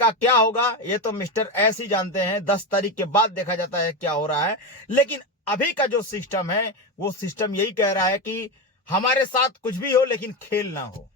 का क्या होगा ये तो मिस्टर एस ही जानते हैं। 10 तारीख के बाद देखा जाता है क्या हो रहा है। लेकिन अभी का जो सिस्टम है वो सिस्टम यही कह रहा है कि हमारे साथ कुछ भी हो लेकिन खेल ना हो।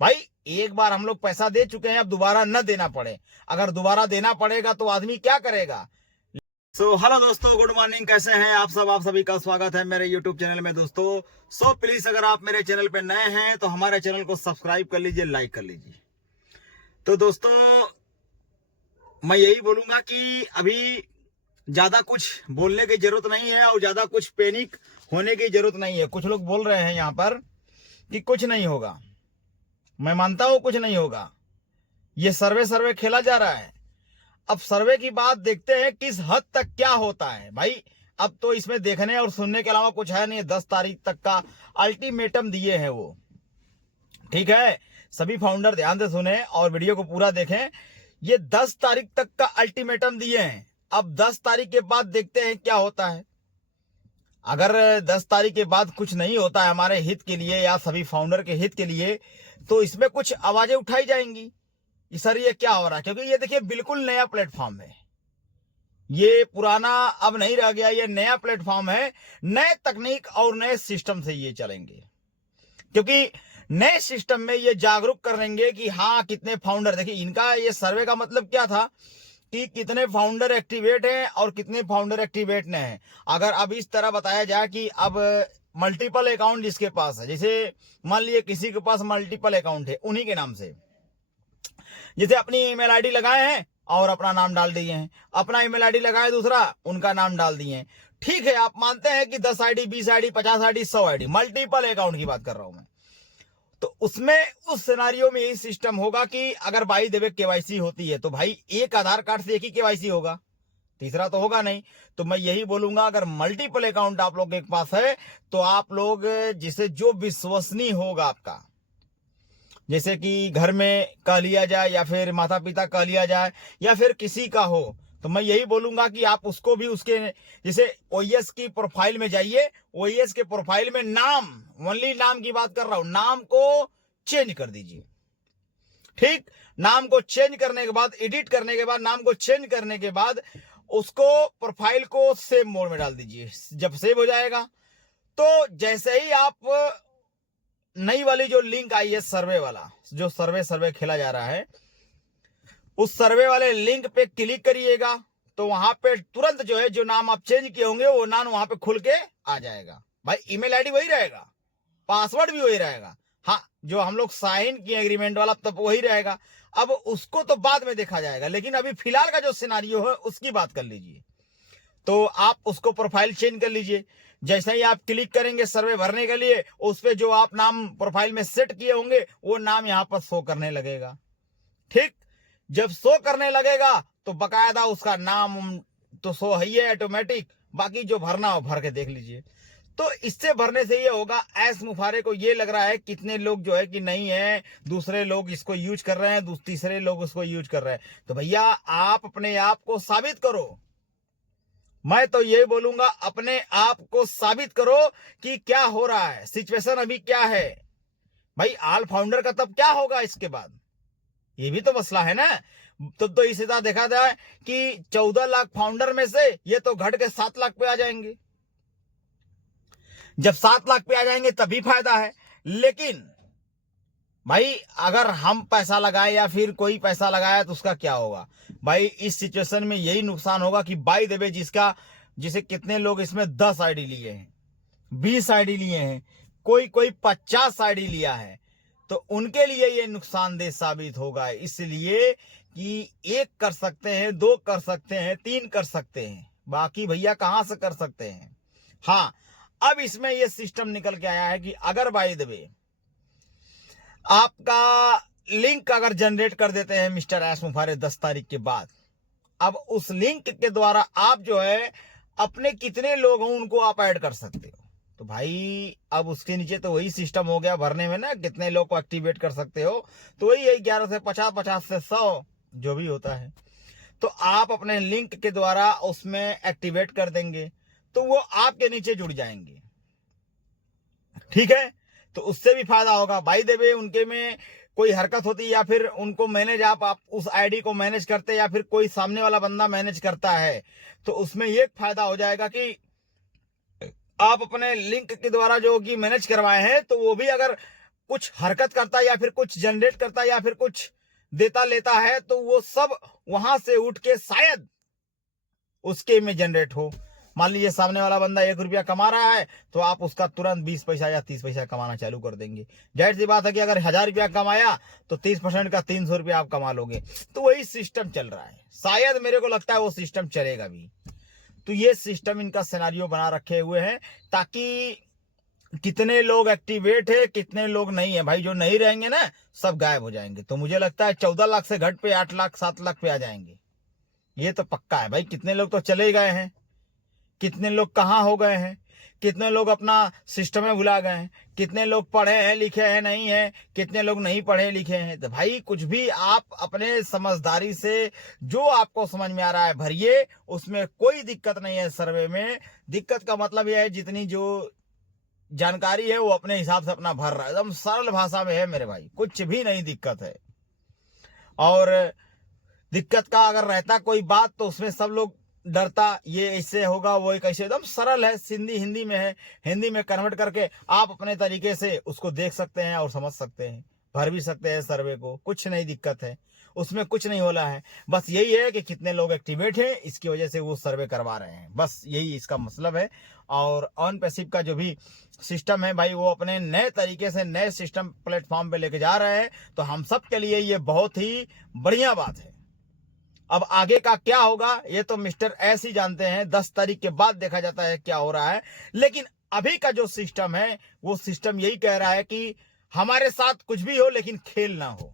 भाई एक बार हम लोग पैसा दे चुके हैं, अब दोबारा न देना पड़े। अगर दोबारा देना पड़ेगा तो आदमी क्या करेगा। हेलो दोस्तों, गुड मॉर्निंग, कैसे हैं आप सब। आप सभी का स्वागत है मेरे यूट्यूब चैनल में दोस्तों। प्लीज अगर आप मेरे चैनल पे नए हैं तो हमारे चैनल को सब्सक्राइब कर लीजिए, लाइक कर लीजिए। तो दोस्तों मैं यही बोलूंगा कि अभी ज्यादा कुछ बोलने की जरूरत नहीं है और ज्यादा कुछ पैनिक होने की जरूरत नहीं है। कुछ लोग बोल रहे हैं यहाँ पर कि कुछ नहीं होगा। मैं मानता हूं कुछ नहीं होगा। ये सर्वे खेला जा रहा है। अब सर्वे की बात देखते हैं किस हद तक क्या होता है। भाई अब तो इसमें देखने और सुनने के अलावा कुछ है नहीं। 10 तारीख तक का अल्टीमेटम दिए हैं वो, ठीक है। सभी फाउंडर ध्यान से सुने और वीडियो को पूरा देखें। ये 10 तारीख तक का अल्टीमेटम दिए हैं। अब 10 तारीख के बाद देखते हैं क्या होता है। अगर 10 तारीख के बाद कुछ नहीं होता है हमारे हित के लिए या सभी फाउंडर के हित के लिए, तो इसमें कुछ आवाजें उठाई जाएंगी कि सर ये क्या हो रहा है। क्योंकि ये देखिए बिल्कुल नया प्लेटफॉर्म है। ये पुराना अब नहीं रह गया, ये नया प्लेटफॉर्म है। नए तकनीक और नए सिस्टम से ये चलेंगे। क्योंकि नए सिस्टम में ये जागरूक करेंगे कि हाँ कितने फाउंडर। देखिए इनका ये सर्वे का मतलब क्या था कि कितने फाउंडर एक्टिवेट हैं और कितने फाउंडर एक्टिवेट नहीं हैं। अगर अब इस तरह बताया जाए कि अब मल्टीपल अकाउंट जिसके पास है, जैसे मान लीजिए किसी के पास मल्टीपल अकाउंट है उन्हीं के नाम से, जैसे अपनी ईमेल आईडी लगाए हैं और अपना नाम डाल दिए हैं, अपना ईमेल आईडी लगाए दूसरा उनका नाम डाल दिए हैं। ठीक है, आप मानते हैं कि 10 ID 20 ID 50 ID 100 ID multiple account की बात कर रहा हूं मैं। तो उसमें उस सिनारियो में यही सिस्टम होगा कि अगर बाई द वे केवाईसी होती है तो भाई एक आधार कार्ड से एक ही केवाईसी होगा, तीसरा तो होगा नहीं। तो मैं यही बोलूंगा अगर मल्टीपल अकाउंट आप लोग के पास है तो आप लोग जिसे जो विश्वसनीय होगा आपका, जैसे कि घर में कह लिया जाए या फिर माता पिता कह लिया जाए या फिर किसी का हो, तो मैं यही बोलूंगा कि आप उसको भी उसके जैसे ओएस की प्रोफाइल में जाइए। ओएस के प्रोफाइल में नाम, ओनली नाम की बात कर रहा हूं, नाम को चेंज कर दीजिए। ठीक, नाम को चेंज करने के बाद, एडिट करने के बाद, नाम को चेंज करने के बाद उसको प्रोफाइल को सेव मोड में डाल दीजिए। जब सेव हो जाएगा तो जैसे ही आप नई वाली जो लिंक आई है सर्वे वाला, जो सर्वे खेला जा रहा है, उस सर्वे वाले लिंक पे क्लिक करिएगा तो वहां पे तुरंत जो है जो नाम आप चेंज किए होंगे वो नाम वहां पे खुल के आ जाएगा। भाई ईमेल आईडी वही रहेगा, पासवर्ड भी वही रहेगा। हाँ, जो हम लोग साइन किए एग्रीमेंट वाला तब वही रहेगा। अब उसको तो बाद में देखा जाएगा, लेकिन अभी फिलहाल का जो सिनारियो है उसकी बात कर लीजिए। तो आप उसको प्रोफाइल चेंज कर लीजिए। जैसे ही आप क्लिक करेंगे सर्वे भरने के लिए, उस पे जो आप नाम प्रोफाइल में सेट किए होंगे वो नाम यहां पर शो करने लगेगा। ठीक, जब शो करने लगेगा तो बकायदा उसका नाम तो शो है ही ऑटोमेटिक, बाकी जो भरना हो भर के देख लीजिए। तो इससे भरने से ये होगा, एस मुफारे को ये लग रहा है कितने लोग जो है कि नहीं है, दूसरे लोग इसको यूज कर रहे हैं, तीसरे लोग उसको यूज कर रहे हैं। तो भैया आप अपने आप को साबित करो। मैं तो ये बोलूंगा अपने आप को साबित करो कि क्या हो रहा है, सिचुएशन अभी क्या है। भाई ऑल फाउंडर का तब क्या होगा इसके बाद, ये भी तो मसला है ना। तब तो इस तरह देखा जाए कि 14 लाख फाउंडर में से ये तो घट के 7 लाख पे आ जाएंगे। जब 7 लाख पे आ जाएंगे तभी फायदा है। लेकिन भाई अगर हम पैसा लगाए या फिर कोई पैसा लगाया तो उसका क्या होगा। भाई इस सिचुएशन में यही नुकसान होगा कि बाय द वे जिसे कितने लोग इसमें 10 आईडी लिए हैं, 20 आईडी लिए हैं, कोई 50 आईडी लिया है, तो उनके लिए ये नुकसानदेह साबित होगा। इसलिए कि 1 कर सकते हैं, 2 कर सकते हैं, 3 कर सकते हैं, बाकी भैया कहां से कर सकते हैं। हाँ, अब इसमें ये सिस्टम निकल के आया है कि अगर बाय द वे आपका लिंक अगर जनरेट कर देते हैं मिस्टर एस मुफारे 10 तारीख के बाद, अब उस लिंक के द्वारा आप जो है अपने कितने लोग हों उनको आप ऐड कर सकते हो। तो भाई अब उसके नीचे तो वही सिस्टम हो गया भरने में ना, कितने लोग को एक्टिवेट कर सकते हो, तो वही 11 से 50, 50 से 100 जो भी होता है। तो आप अपने लिंक के द्वारा उसमें एक्टिवेट कर देंगे तो वो आपके नीचे जुड़ जाएंगे। ठीक है, तो उससे भी फायदा होगा। बाय द वे उनके में कोई हरकत होती या फिर उनको मैनेज आप उस आईडी को मैनेज करते या फिर कोई सामने वाला बंदा मैनेज करता है, तो उसमें ये फायदा हो जाएगा कि आप अपने लिंक के द्वारा जो कि मैनेज करवाए हैं, तो वो भी अगर कुछ हरकत करता है या फिर कुछ जनरेट करता है या फिर कुछ देता लेता है, तो वो सब वहां से उठ के शायद उसके में जनरेट हो। मान लीजिए सामने वाला बंदा 1 रुपया कमा रहा है, तो आप उसका तुरंत 20 पैसा या 30 पैसा कमाना चालू कर देंगे। जाहिर सी बात है कि अगर 1000 रुपया कमाया तो 30% का 300 रुपया आप कमा लोगे। तो वही सिस्टम चल रहा है, शायद मेरे को लगता है वो सिस्टम चलेगा भी। तो ये सिस्टम इनका सिनेरियो बना रखे हुए हैं ताकि कितने लोग एक्टिवेट है कितने लोग नहीं है, भाई जो नहीं रहेंगे ना सब गायब हो जाएंगे। तो मुझे लगता है 14 लाख से घट पे 8 लाख 7 लाख पे आ जाएंगे, ये तो पक्का है भाई। कितने लोग तो चले गए हैं, कितने लोग कहाँ हो गए हैं, कितने लोग अपना सिस्टम में भुला गए हैं, कितने लोग पढ़े हैं लिखे हैं नहीं है, कितने लोग नहीं पढ़े लिखे हैं। तो भाई कुछ भी आप अपने समझदारी से जो आपको समझ में आ रहा है भरिए, उसमें कोई दिक्कत नहीं है। सर्वे में दिक्कत का मतलब यह है जितनी जो जानकारी है वो अपने हिसाब से अपना भर रहा है, एकदम सरल भाषा में है मेरे भाई, कुछ भी नहीं दिक्कत है। और दिक्कत का अगर रहता कोई बात तो उसमें सब लोग डरता, ये ऐसे होगा वो कैसे। एकदम सरल है, हिंदी में है, हिंदी में कन्वर्ट करके आप अपने तरीके से उसको देख सकते हैं और समझ सकते हैं, भर भी सकते हैं सर्वे को, कुछ नहीं दिक्कत है उसमें, कुछ नहीं होला है। बस यही है कि कितने लोग एक्टिवेट हैं, इसकी वजह से वो सर्वे करवा रहे हैं, बस यही इसका मतलब है। और ऑन पैसिव का जो भी सिस्टम है भाई, वो अपने नए तरीके से नए सिस्टम प्लेटफॉर्म पे लेके जा रहे हैं, तो हम सब के लिए ये बहुत ही बढ़िया बात है। अब आगे का क्या होगा ये तो मिस्टर एस ही जानते हैं, 10 तारीख के बाद देखा जाता है क्या हो रहा है। लेकिन अभी का जो सिस्टम है वो सिस्टम यही कह रहा है कि हमारे साथ कुछ भी हो लेकिन खेल ना हो।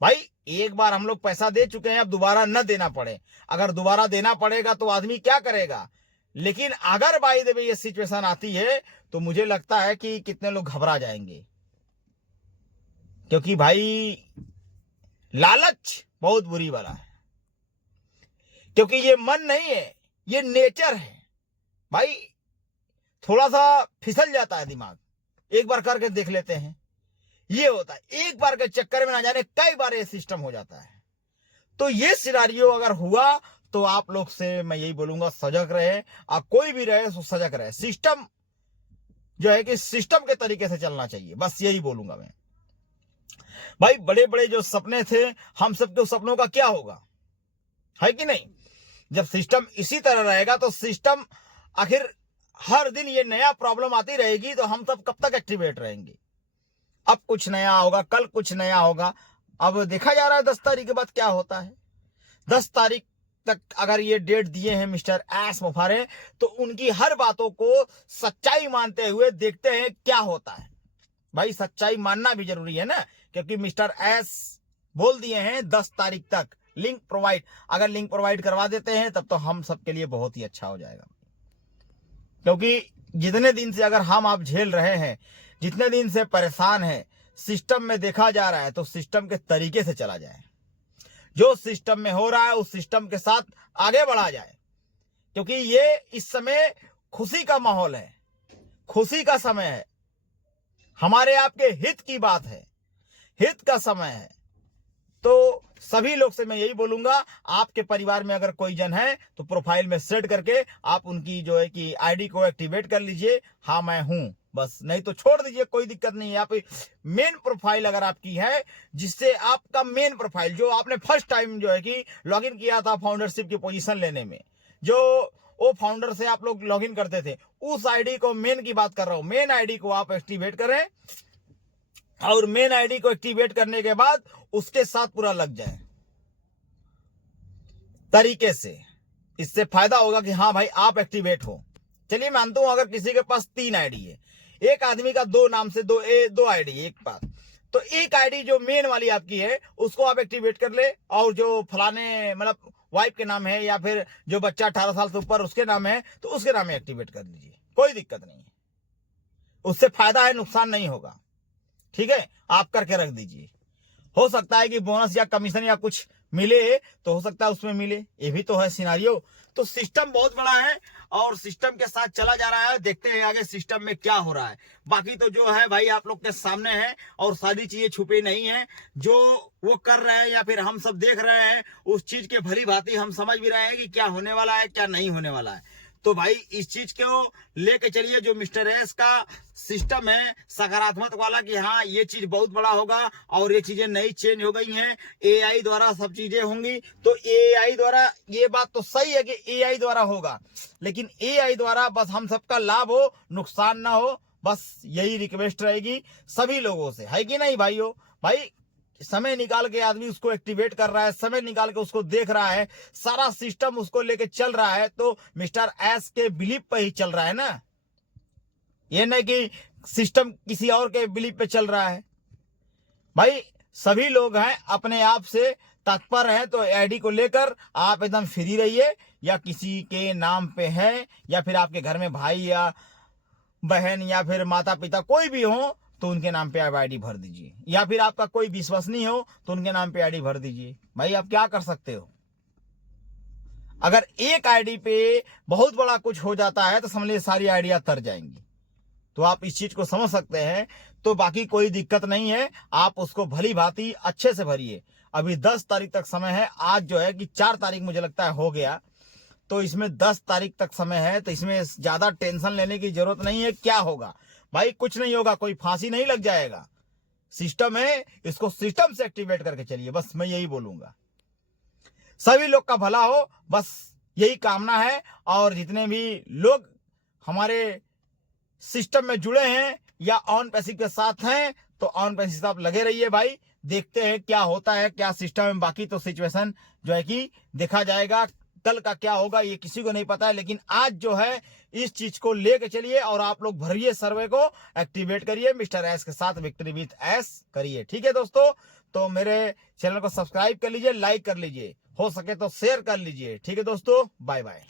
भाई एक बार हम लोग पैसा दे चुके हैं, अब दोबारा न देना पड़े। अगर दोबारा देना पड़ेगा तो आदमी क्या करेगा। लेकिन अगर बाई द वे ये सिचुएशन आती है तो मुझे लगता है कि कितने लोग घबरा जाएंगे, क्योंकि भाई लालच बहुत बुरी वाला है। क्योंकि ये मन नहीं है, ये नेचर है भाई। थोड़ा सा फिसल जाता है दिमाग, एक बार करके देख लेते हैं, ये होता है। एक बार के चक्कर में ना जाने कई बार ये सिस्टम हो जाता है। तो ये सिनारियो अगर हुआ तो आप लोग से मैं यही बोलूंगा, सजग रहे। आप कोई भी रहे तो सजग रहे। सिस्टम जो है कि सिस्टम के तरीके से चलना चाहिए, बस यही बोलूंगा मैं। भाई बड़े बड़े जो सपने थे, हम सबके सपनों का क्या होगा, है कि नहीं। जब सिस्टम इसी तरह रहेगा तो सिस्टम आखिर हर दिन ये नया प्रॉब्लम आती रहेगी, तो हम सब कब तक एक्टिवेट रहेंगे। अब कुछ नया होगा, कल कुछ नया होगा। अब देखा जा रहा है 10 तारीख के बाद क्या होता है। 10 तारीख तक अगर ये डेट दिए हैं मिस्टर एस मुफारे, तो उनकी हर बातों को सच्चाई मानते हुए देखते हैं क्या होता है। भाई सच्चाई मानना भी जरूरी है ना, क्योंकि मिस्टर एस बोल दिए हैं 10 तारीख तक लिंक प्रोवाइड। अगर लिंक प्रोवाइड करवा देते हैं तब तो हम सबके लिए बहुत ही अच्छा हो जाएगा। क्योंकि जितने दिन से अगर हम आप झेल रहे हैं, जितने दिन से परेशान है, सिस्टम में देखा जा रहा है तो सिस्टम के तरीके से चला जाए। जो सिस्टम में हो रहा है उस सिस्टम के साथ आगे बढ़ा जाए, क्योंकि ये इस समय खुशी का माहौल है, खुशी का समय है, हमारे आपके हित की बात है, हित का समय है। तो सभी लोग से मैं यही बोलूंगा, आपके परिवार में अगर कोई जन है तो प्रोफाइल में सेट करके आप उनकी जो है कि आईडी को एक्टिवेट कर लीजिए, हाँ मैं हूं बस, नहीं तो छोड़ दीजिए, कोई दिक्कत नहीं है। आप मेन प्रोफाइल अगर आपकी है, जिससे आपका मेन प्रोफाइल जो आपने फर्स्ट टाइम जो है कि लॉगिन किया था फाउंडरशिप की पोजीशन लेने में, जो वो फाउंडर से आप लोग लॉगिन करते थे, उस आईडी को, मेन की बात कर रहा हूं, मेन आईडी को आप एक्टिवेट करें। और मेन आईडी को एक्टिवेट करने के बाद उसके साथ पूरा लग जाए तरीके से। इससे फायदा होगा कि हाँ भाई आप एक्टिवेट हो। चलिए मानता हूं अगर किसी के पास 3 आईडी है, एक आदमी का 2 नाम से 2 आईडी एक पास, तो एक आईडी जो मेन वाली आपकी है उसको आप एक्टिवेट कर ले, और जो फलाने मतलब वाइफ के नाम है या फिर जो बच्चा 18 साल से ऊपर उसके नाम है तो उसके नाम में एक्टिवेट कर लीजिए, कोई दिक्कत नहीं है। उससे फायदा है, नुकसान नहीं होगा। ठीक है, आप करके रख दीजिए, हो सकता है कि बोनस या कमीशन या कुछ मिले, तो हो सकता है उसमें मिले, ये भी तो है सिनारियो। तो सिस्टम बहुत बड़ा है और सिस्टम के साथ चला जा रहा है। देखते हैं आगे सिस्टम में क्या हो रहा है। बाकी तो जो है भाई आप लोग के सामने है और सारी चीजें छुपी नहीं है। जो वो कर रहे हैं या फिर हम सब देख रहे हैं, उस चीज के भली भांति हम समझ भी रहे हैं कि क्या होने वाला है क्या नहीं होने वाला है। तो भाई इस चीज को लेके चलिए, जो मिस्टर एस का सिस्टम है सकारात्मक वाला, कि हाँ ये चीज बहुत बड़ा होगा और ये चीजें नई चेंज हो गई हैं, एआई द्वारा सब चीजें होंगी। तो एआई द्वारा, ये बात तो सही है कि एआई द्वारा होगा, लेकिन एआई द्वारा बस हम सबका लाभ हो, नुकसान ना हो, बस यही रिक्वेस्ट रहेगी सभी लोगों से, है कि नहीं भाइयों। भाई समय निकाल के आदमी उसको एक्टिवेट कर रहा है, समय निकाल के उसको देख रहा है, सारा सिस्टम उसको लेके चल रहा है, तो मिस्टर एस के बिलीफ पे ही चल रहा है ना, ये नहीं कि सिस्टम किसी और के बिलीफ पे चल रहा है। भाई सभी लोग हैं अपने आप से तत्पर हैं, तो आईडी को लेकर आप एकदम फ्री रहिए, या किसी के नाम पे है या फिर आपके घर में भाई या बहन या फिर माता पिता कोई भी हो तो उनके नाम पे आप आईडी भर दीजिए, या फिर आपका कोई विश्वसनीय हो तो उनके नाम पे आईडी भर दीजिए। भाई आप क्या कर सकते हो, अगर एक आईडी पे बहुत बड़ा कुछ हो जाता है तो समझ लीजिए सारी आईडियां तर जाएंगी। तो आप इस चीज को समझ सकते हैं। तो बाकी कोई दिक्कत नहीं है, आप उसको भली भांति अच्छे से भरिए। अभी 10 तारीख तक समय है, आज जो है कि 4 तारीख मुझे लगता है हो गया, तो इसमें 10 तारीख तक समय है, तो इसमें ज्यादा टेंशन लेने की जरूरत नहीं है। क्या होगा भाई, कुछ नहीं होगा, कोई फांसी नहीं लग जाएगा। सिस्टम है, इसको सिस्टम से एक्टिवेट करके चलिए, बस मैं यही बोलूंगा। सभी लोग का भला हो, बस यही कामना है। और जितने भी लोग हमारे सिस्टम में जुड़े हैं या ऑन पैसिव के साथ हैं, तो ऑन पैसिव आप लगे रहिए भाई, देखते हैं क्या होता है क्या सिस्टम में। बाकी तो सिचुएशन जो है कि देखा जाएगा, कल का क्या होगा ये किसी को नहीं पता है, लेकिन आज जो है इस चीज को लेके चलिए और आप लोग भरिए, सर्वे को एक्टिवेट करिए, मिस्टर एस के साथ विक्ट्री विथ एस करिए। ठीक है दोस्तों, तो मेरे चैनल को सब्सक्राइब कर लीजिए, लाइक कर लीजिए, हो सके तो शेयर कर लीजिए। ठीक है दोस्तों, बाय बाय।